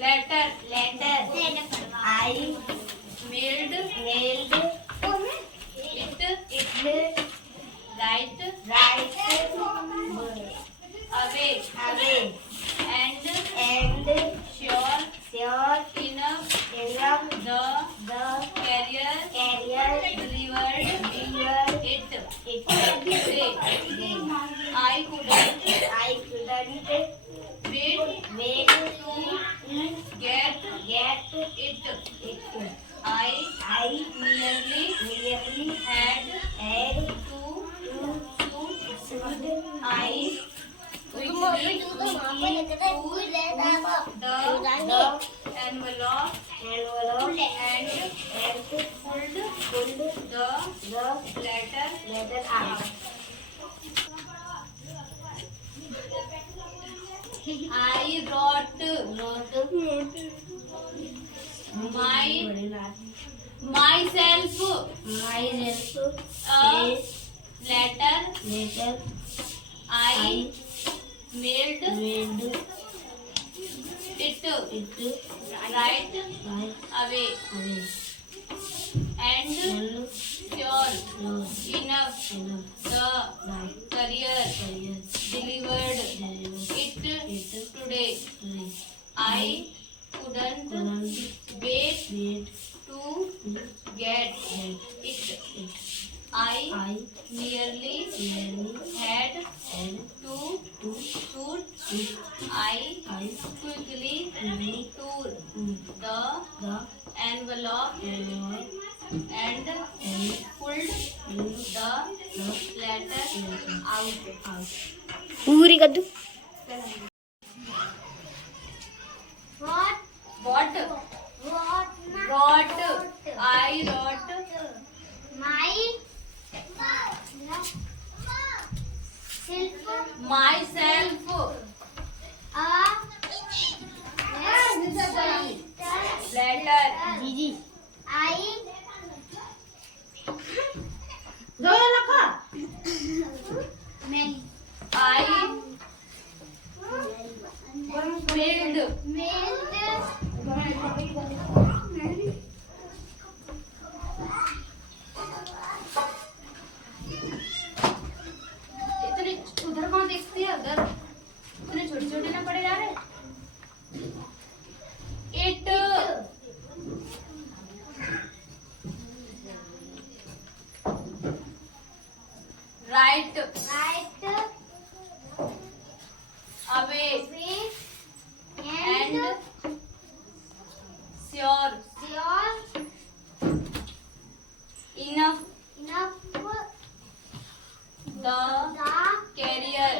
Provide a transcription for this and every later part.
Letter. I mailed it. Right. Away. And sure enough the carrier delivered it. Say, I couldn't wait to get it. I nearly had to shoot. I quickly pulled the envelope and pulled the letter out. I wrote myself a letter. I mailed it right away. And sure enough the courier delivered it today. I couldn't wait to get it. I nearly had to shoot. I quickly tore the envelope and pulled the letter out. पूरी कर दूं What? I wrote myself letter. जीजी I इतने उधर कौन देखती है उधर इतने छोटे ना पड़े जा रहे it right away and sure enough the carrier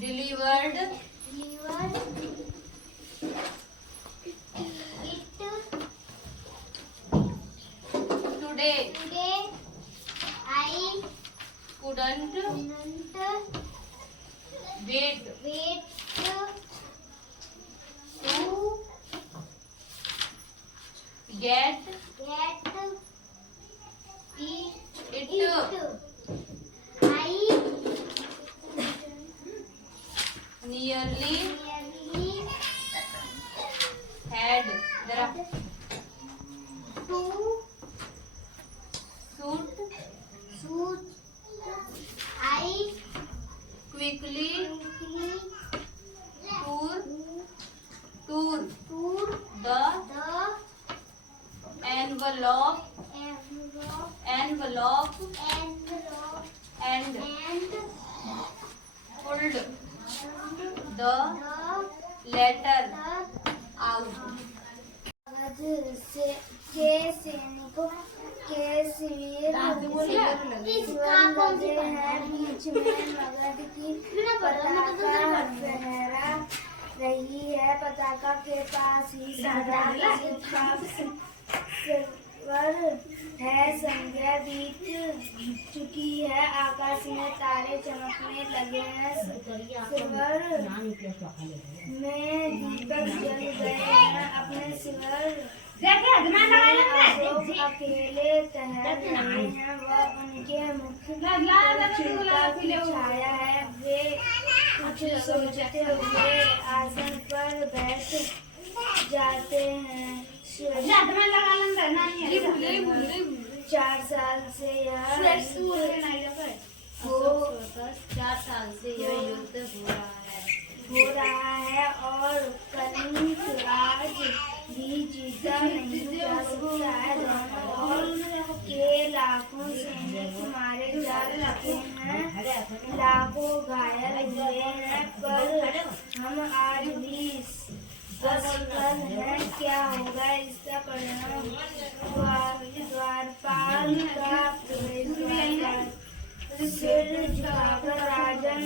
delivered it today. I couldn't wait to get it. I nearly had to shoot. I quickly tore the envelope and pulled the letter out. के सैनिकों के शिविर लगे हैं बीच में मगध की पताका फहरा रही है। पताका के पास ही सिल्वर है। संध्या बीत चुकी है। आकाश में तारे चमकने लगे हैं। सिल्वर में दीपक जल गए हैं। अपने सिल्वर अकेले तैर रहे हैं। वह उनके मुख पर चिंता की छाया सोचते हुए आसन पर बैठ जाते हैं। 4 साल से यह 4 साल से यह युद्ध हो रहा है और कलिंग आज भी जीता नहीं जा सकता है। दोनों के लाखों सैनिक मारे जा चुके हैं, लाखों घायल हुए हैं, पर हम आज भी असफल हैं। क्या होगा इसका परिणाम? द्वारपाल का सिर झुकाकर राजन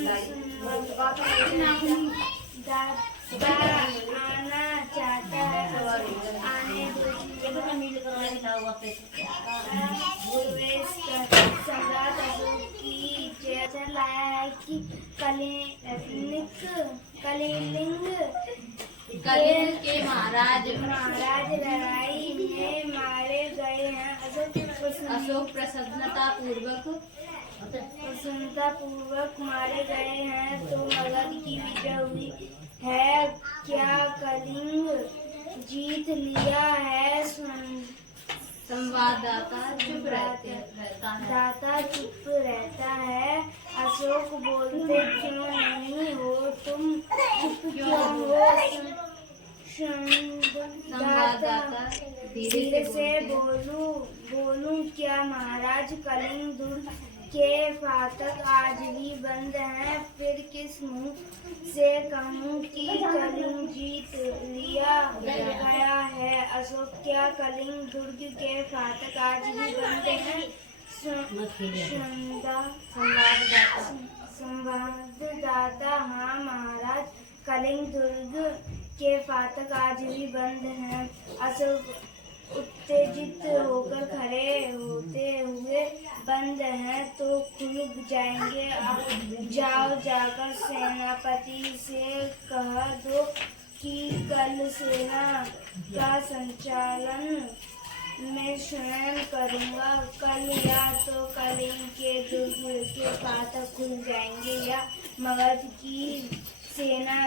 आना चाहता है। आने सम्राट अशोक की जय लाया है कि कलिंग के महाराज लड़ाई में मारे गए हैं। अशोक प्रसन्नता पूर्वक मारे गए हैं तो मगध की विजय हुई है। क्या कलिंग जीत लिया है? संवाददाता चुप रहता है। अशोक बोलते क्यों नहीं हो तुम? चुप क्यों हो? संवाददाता धीरे से बोलूं क्या महाराज? कलिंग दुर्ग के फाटक आज भी बंद हैं। फिर किस मुंह से कहूं कि कलिंग जीत लिया गया है? अशोक क्या कलिंग दुर्ग के फाटक आज भी बंद हैं? संवाददाता हाँ महाराज, कलिंग दुर्ग के फाटक आज भी बंद हैं। अशोक उत्तेजित होकर खड़े होते हुए बंद हैं तो खुल जाएंगे। अब जाओ जाकर सेनापति से कह दो कि कल सेना का संचालन मैं स्वयं करूंगा। कल या तो कलिंग के दुर्ग के फाटक खुल जाएंगे या मगध की सेना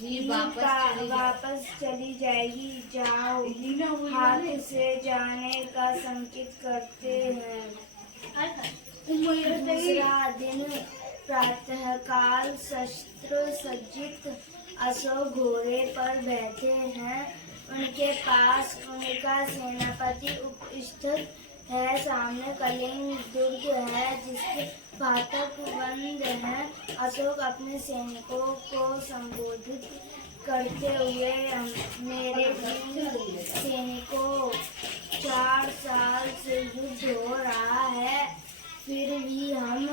वापस चली जाएगी। जाओ, हाथ से जाने का संकेत करते हैं। दूसरा दिन प्रातःकाल शस्त्र सज्जित अशोक घोड़े पर बैठे हैं। उनके पास उनका सेनापति उपस्थित है। सामने कलिंग दुर्ग है जिसके फाटक बंद हैं। अशोक अपने सैनिकों को संबोधित करते हुए मेरे वीर सैनिकों, 4 साल से युद्ध हो रहा है, फिर भी हम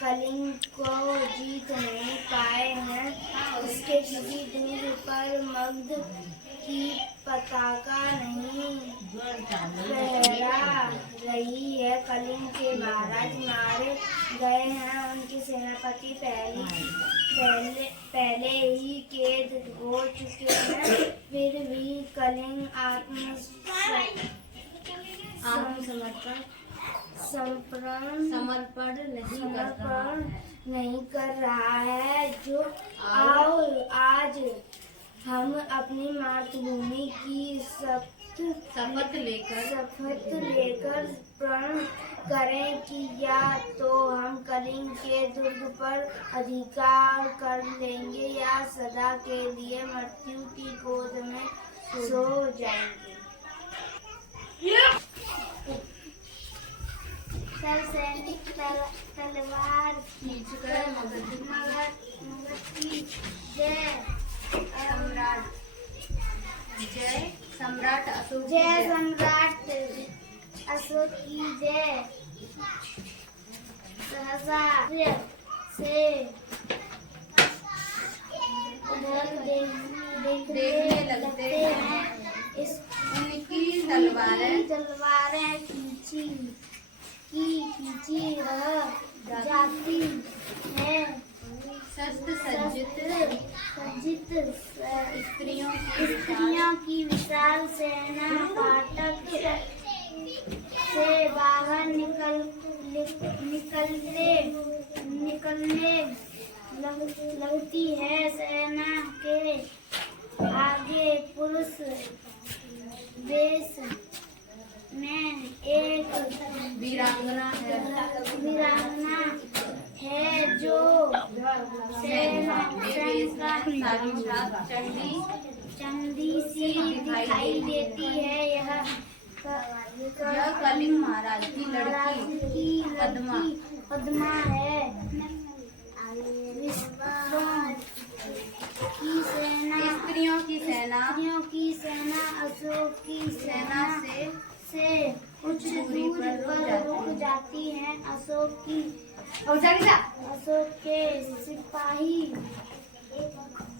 कलिंग को जीत नहीं पाए हैं। इसके किसी दूर पर मगध की पताका नहीं लहरा रही है। कलिंग के महाराज मारे गए हैं। उनके सेनापति पहले ही कैद हो चुके हैं। फिर भी कलिंग समर्पण नहीं कर रहा है। जो आओ आज हम अपनी मातृभूमि की शपथ लेकर प्रण करें कि या तो हम कलिंग के दुर्ग पर अधिकार कर लेंगे या सदा के लिए मृत्यु की गोद में सो जाएंगे। सब सैनिक तलवार खींचकर मगध की जय सम्राट अशोक की जय सहसा से उधर देखने लगते हैं। उनकी तलवारें खींची रह जाती है। सज्जित स्त्रियों की विशाल सेना फाटक से बाहर निकलने लगती है सेना के आगे पुरुष देश में एक वीरांगना है जो सेना साक्षात चंडी सी दिखाई देती है। यह कलिंग महाराज की लड़की पद्मा है। स्त्रियों की सेना अशोक की सेना से कुछ दूरी पर रुक जाती है। अशोक के सिपाही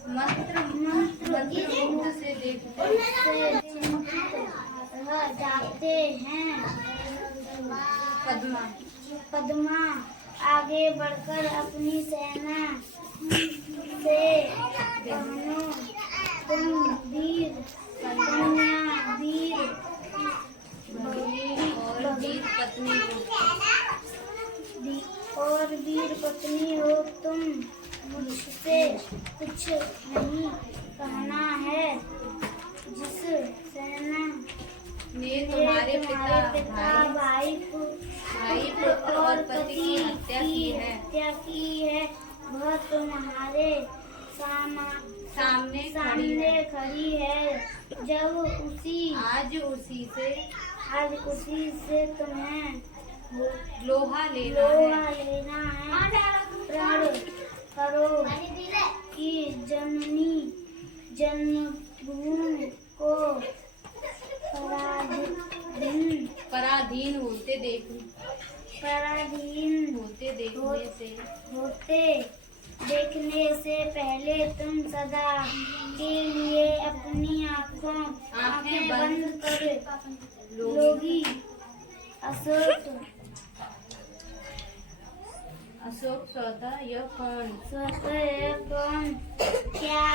मंत्रमुग्ध से रह जाते हैं। पद्मा आगे बढ़कर अपनी सेना से बहनों, तुम वीर कन्या वीर और वीर पत्नी हो, तुम मुझसे कुछ नहीं कहना है। जिस सेना ने तुम्हारे पिता भाई पुत्र और पति की हत्या की है, वह तुम्हारे सामने खड़ी है। जब आज उसी से तुम्हें लोहा लेना है। प्रण करो कि जन्मभूमि को पराधीन होते देखने से पहले तुम सदा के लिए अपनी आंखें बंद कर लोगी। अशोक स्वतः यह कौन क्या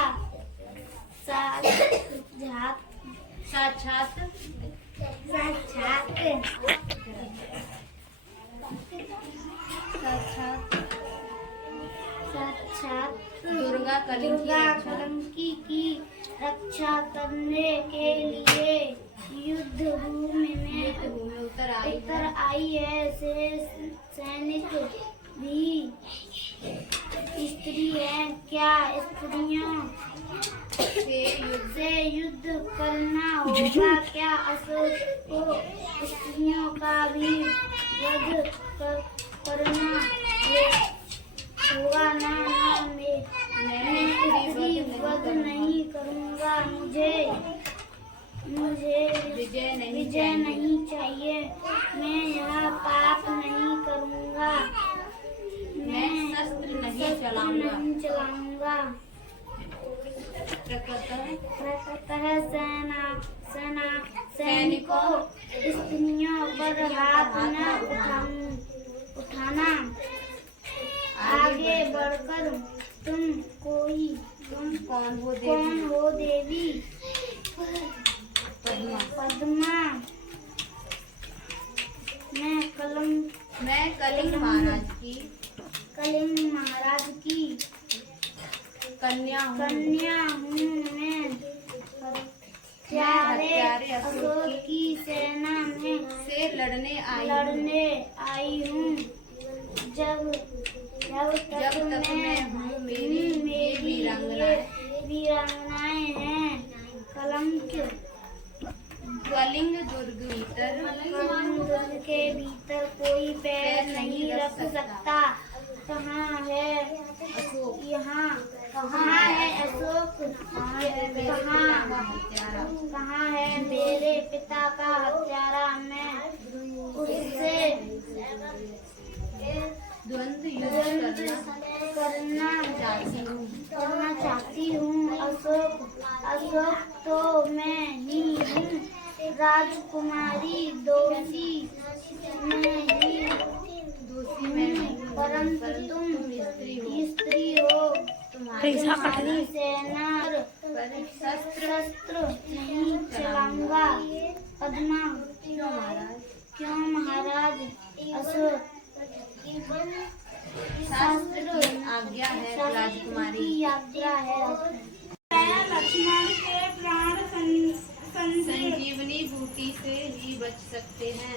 साक्षात दुर्गा कलंकी की रक्षा करने के लिए युद्ध भूमि में उतर आई है। सैनिक भी स्त्री है। क्या स्त्रियों से युद्ध करना होगा? क्या अशोक को स्त्रियों का भी वध करना होगा? ना, मैं स्त्री वध नहीं करूँगा। मुझे विजय नहीं चाहिए। मैं यह पाप नहीं करूँगा। मैं शस्त्र नहीं चलाऊंगा। प्रकृतः सैनिकों, स्त्रियों पर हाथ न उठाना। आगे बढ़कर तुम कौन हो देवी? पद्मा। मैं कलिंग महाराज की कन्या हूँ। मैं प्यारे अशोक की सेना में से लड़ने आई हूँ। जब तक मैं हूँ, मेरी वीरांगनाएं हैं। कलिंग दुर्ग के भीतर कोई पैर नहीं रख सकता। कहाँ है अशोक? कहाँ है मेरे पिता का हत्यारा? मैं उससे द्वंद्व युद्ध करना चाहती हूँ। अशोक तो मैं ही हूँ। राजकुमारी दोषी मैं हूँ, परंतु तुम स्त्री हो। तुम्हारी सेना शस्त्र नहीं चलाऊंगा। पद्मा। क्यों महाराज? अशोक शस्त्र आज्ञा है राजकुमारी। लक्ष्मण के प्राण संजीवनी बूटी से ही बच सकते हैं।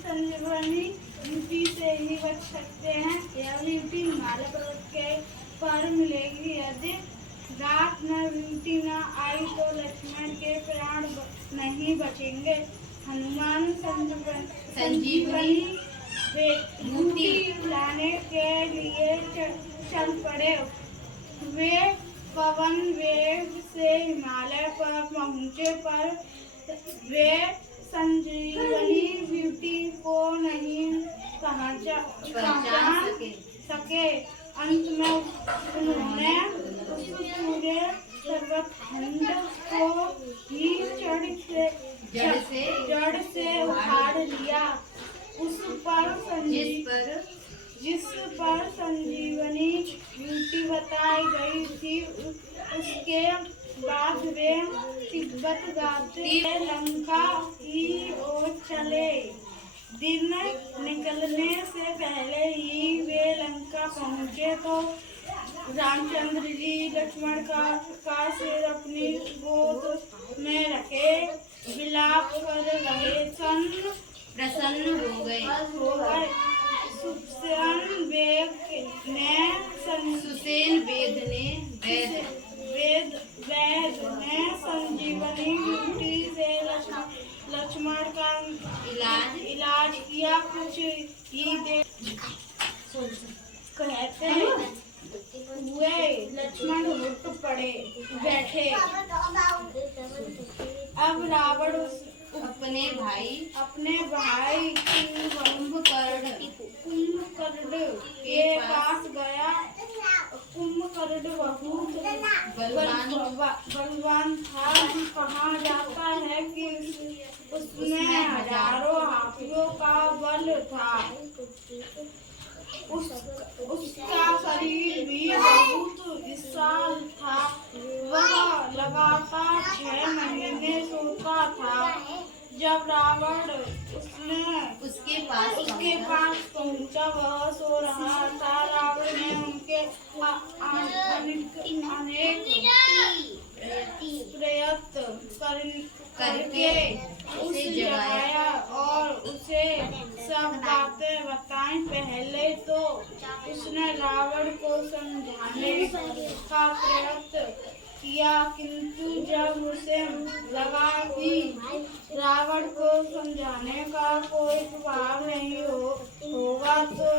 संजीवनी बूटी से ही बच सकते हैं। यह बूटी हिमालय पर्वत के पर मिलेगी। यदि रात में बूटी न आई तो लक्ष्मण के प्राण नहीं बचेंगे। हनुमान संजीवनी बूटी लाने के लिए चल पड़े। वे पवन वेग से हिमालय पर पहुँचे, पर वे संजीवनी बूटी को नहीं पहचान सके। अंत में उन्होंने उस पूरे पर्वतखंड को ही जड़ से उखाड़ लिया। जिस पर संजीवनी बूटी बताई गई थी, उसके बाद वे तिब्बत गाते लंका की ओर चले। दिन निकलने से पहले ही वे लंका पहुँचे तो रामचंद्र जी लक्ष्मण का सिर अपनी गोद में रखे विलाप कर रहे प्रसन्न हो गए। सुसेन वेद ने संजीवनी बूटी से लक्ष्मण का इलाज किया। कुछ ही देर कहते हुए लक्ष्मण उठ पड़े बैठे। अब रावण अपने भाई कुंभकर्ण के पास गया। कुंभकर्ण बहुत बलवान था। कहा जाता है कि उसमें हजारों हाथियों का बल था। उसका शरीर भी बहुत विशाल था। वह लगातार 6 महीने सोता था। जब रावण उसके पास पहुंचा, वह सो रहा था। रावण ने उनके अनेक प्रयत्न करके उसे जगाया और उसे सब बातें बताई। पहले तो उसने रावण को समझाने का प्रयत्न किया, किंतु जब उसे लगा कि रावण को समझाने का कोई प्रभाव नहीं होगा तो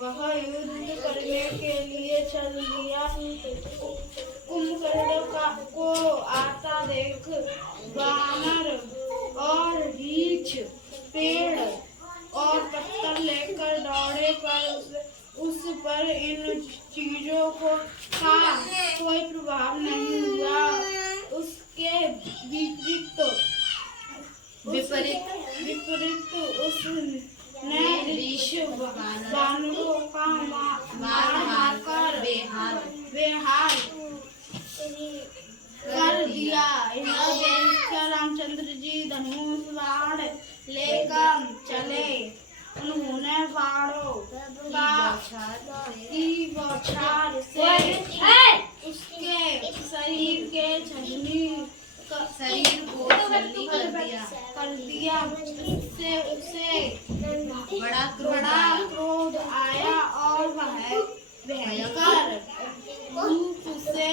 वह युद्ध करने के लिए चल दिया। कुंभकर्ण को आता देख वानर और रीछ पेड़ और पत्थर लेकर दौड़े, पर उस पर इन चीजों का कोई प्रभाव नहीं हुआ। उसके विपरीत उसने ऋष वानरों का मार कर बेहाल कर दिया। यह देखकर रामचंद्र जी धनुष बाण लेकर चले। उन्होंने बाणों की बौछार से उसके शरीर के छलनी कर दिया। उससे उसे बड़ा क्रोध आया और वह भयंकर रूप से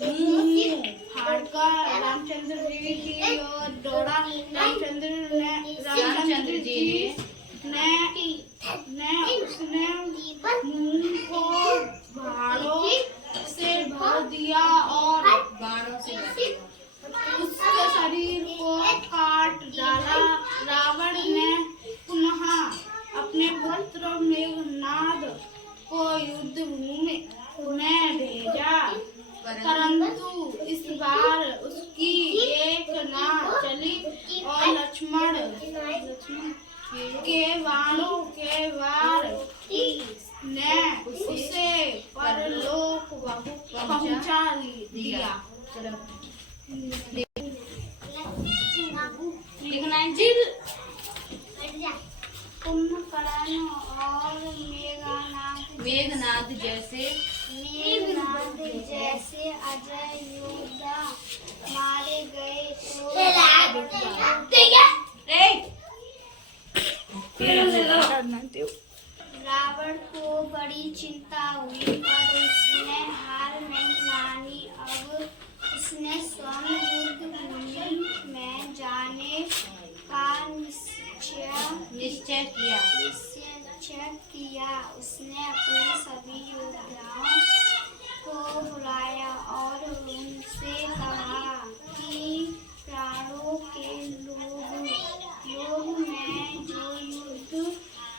मुंह फाड़कर रामचंद्र जी की ओर दौड़ा। रामचंद्र जी ने उसने मुंह को बाणों से भर दिया और बाणों से उसके शरीर को काट डाला। रावण ने पुनः अपने पुत्र मेघनाद को युद्ध भूमि में भेजा, परंतु इस बार उसकी एक ना चली और लक्ष्मण के बाणों के वार ने उसे परलोक पहुंचा दिया। कुंभकर्ण और मेघनाद मेघनाद जैसे अजय योद्धा मारे गए तो रावण को बड़ी चिंता हुई पर उसने हार नहीं मानी। अब उसने स्वयं युद्ध भूमि में जाने का निश्चय किया। उसने अपने सभी योद्धाओं को बुलाया और उनसे कहा कि प्राणों के लोभ में जो युद्ध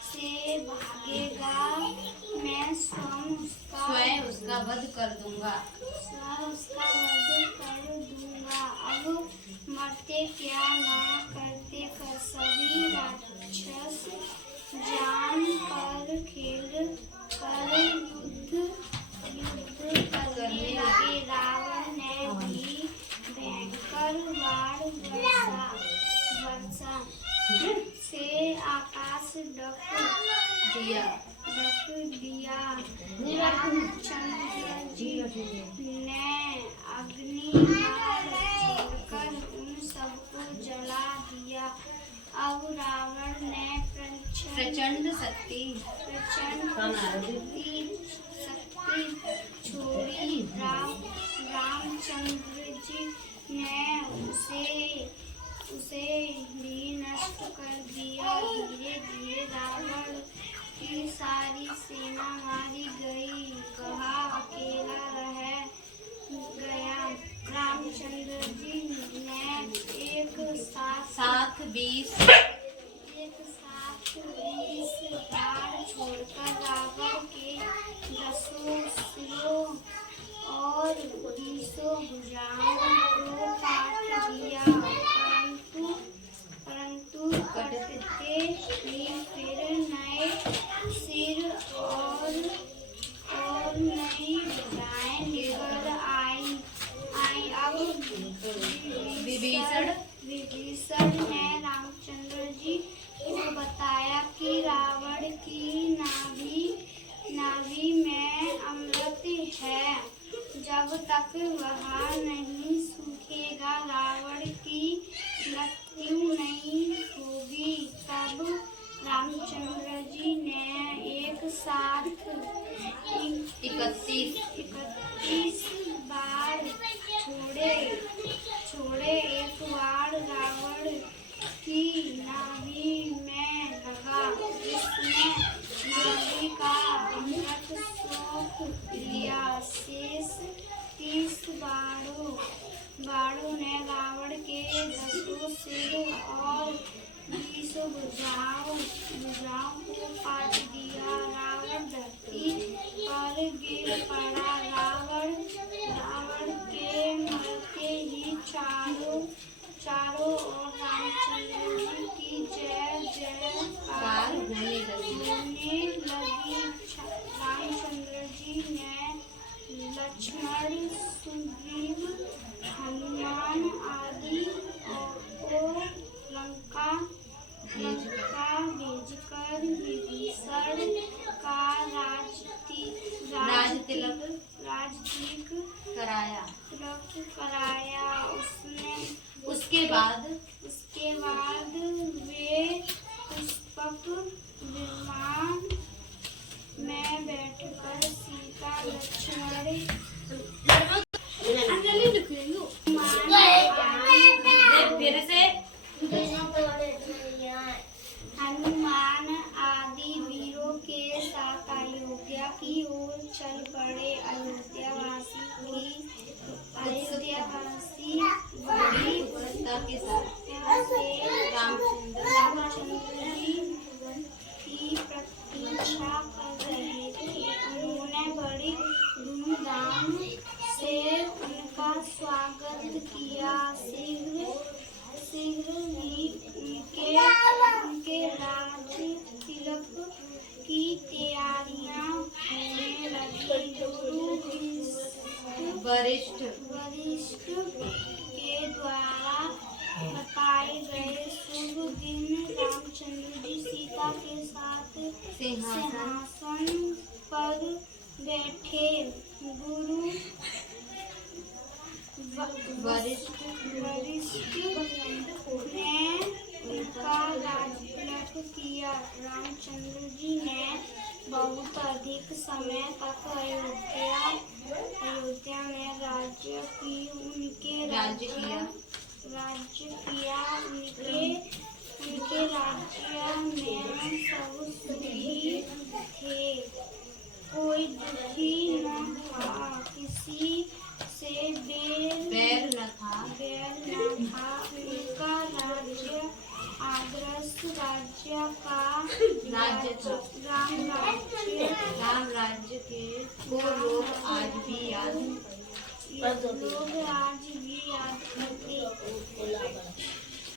से भागेगा मैं स्वयं उसका वध कर दूंगा। अब मरते क्या ना करते कर सभी राक्षस जान पर खेल कर युद्ध करने लगे। रावण ने भी भयंकर बाण वर्षा से आकाश ढक दिया। रामचंद्र जी ने अग्नि छोड़कर उन सबको जला दिया। अब रावण ने प्रचंड शक्ति छोड़ी। रामचंद्र जी ने उसे भी नष्ट कर दिया। धीरे धीरे रावण की सारी सेना मारी गई। कहा अकेला रह गया। रामचंद्र जी ने एक साथ 20 बाण छोड़कर रावण के 10 सिरों और 20 भुजाओं को काट दिया। परंतु कटते ही फिर नए सिर और नई भुजाएं निकल आई। अब विभीषण ने रामचंद्र जी को बताया कि रावण की नाभि में अमृत है। जब तक वह नहीं सूखेगा रावण की मृत्यु नहीं होगी। तब रामचंद्र जी ने एक साथ 31 बार छोड़े। एक बार रावण की नाभि में लगा जिसने नाभि का अमृत सोख लिया। शेष 30 बाणों ने रावण के 10 सिर और 20 भुजाओं को काट दिया। रावण धरती पर गिर पड़ा। रावण के मरते ही चारों ओर रामचंद्र जी की जय जयकार होने लगी। रामचंद्र जी ने लक्ष्मण, सुग्रीव, हनुमान आदि को लंका भेजकर विभीषण का राजतिलक कराया। उसके बाद वे पुष्पक विमान में बैठकर सीता लक्ष्मण हनुमान आदि वीरों के साथ अयोध्या की ओर चल पड़े। अयोध्यावासी बड़ी उत्सुकता के साथ रामचंद्र जी की प्रतीक्षा कर रहे थे। उन्होंने बड़ी धूमधाम से उनका स्वागत किया। शीघ्र ही उनके राज तिलक की तैयारियां होने लगी। वरिष्ठ के द्वारा बताए गए शुभ दिन रामचंद्र जी सीता के साथ सिंहासन पर बैठे गुरु वरिष्ठ ने उनका राजतिलक किया। रामचंद्र जी ने बहुत अधिक समय तक अयोध्या में राज्य किया। उनके राज्य में सब सुखी थे, कोई दुखी न था, किसी से बैर न था। उनका राज्य आदर्श राज्य का राज्य था। राम राज्य के को लोग आज भी याद करते।